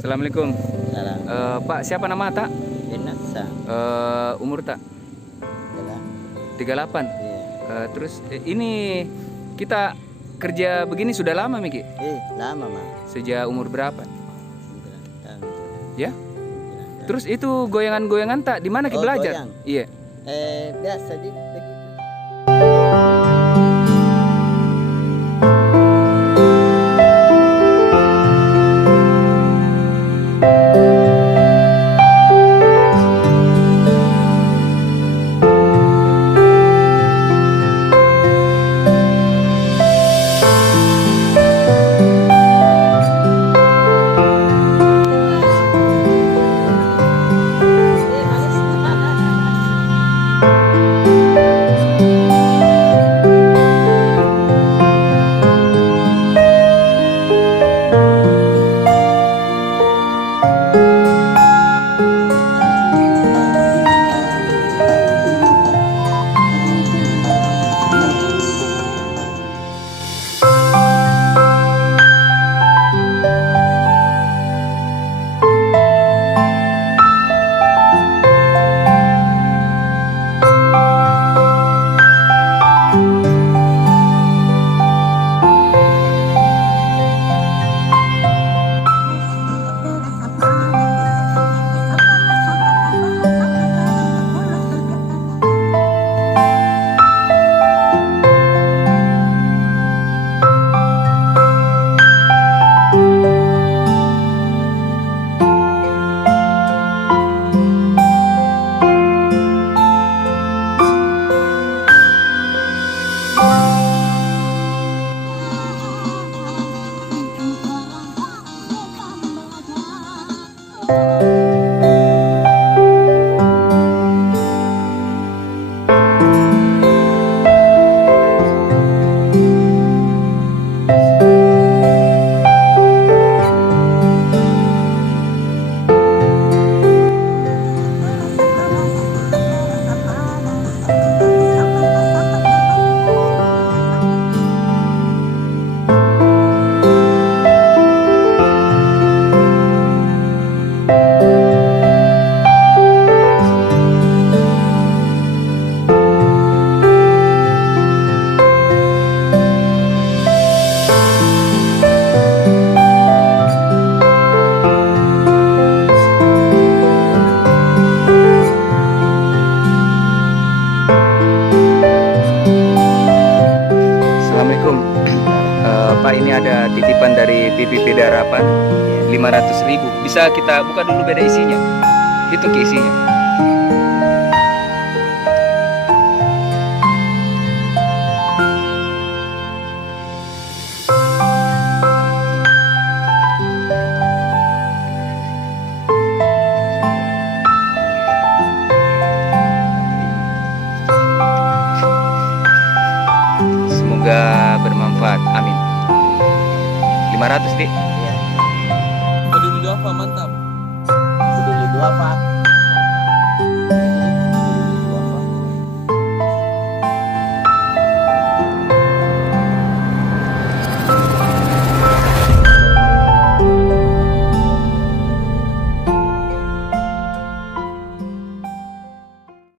Assalamualaikum. Salam. Pak, siapa nama tak? Binasa. Umur tak? Jalan. 38. Iya. Terus ini kita kerja begini sudah lama, Miki? Lama mah. Sejak umur berapa? 9 tahun. Ya? 9 tahun. Terus itu goyangan-goyangan tak? Di mana Ki belajar? Goyang. Iya. Biasa di begitu. Pak, ini ada titipan dari PPP Darapan 500.000. Bisa kita buka dulu beda isinya? Itu ke isinya. Semoga bermanfaat. Amin. 500, Dik. Iya. Peduli Duafa mantap. Peduli Duafa.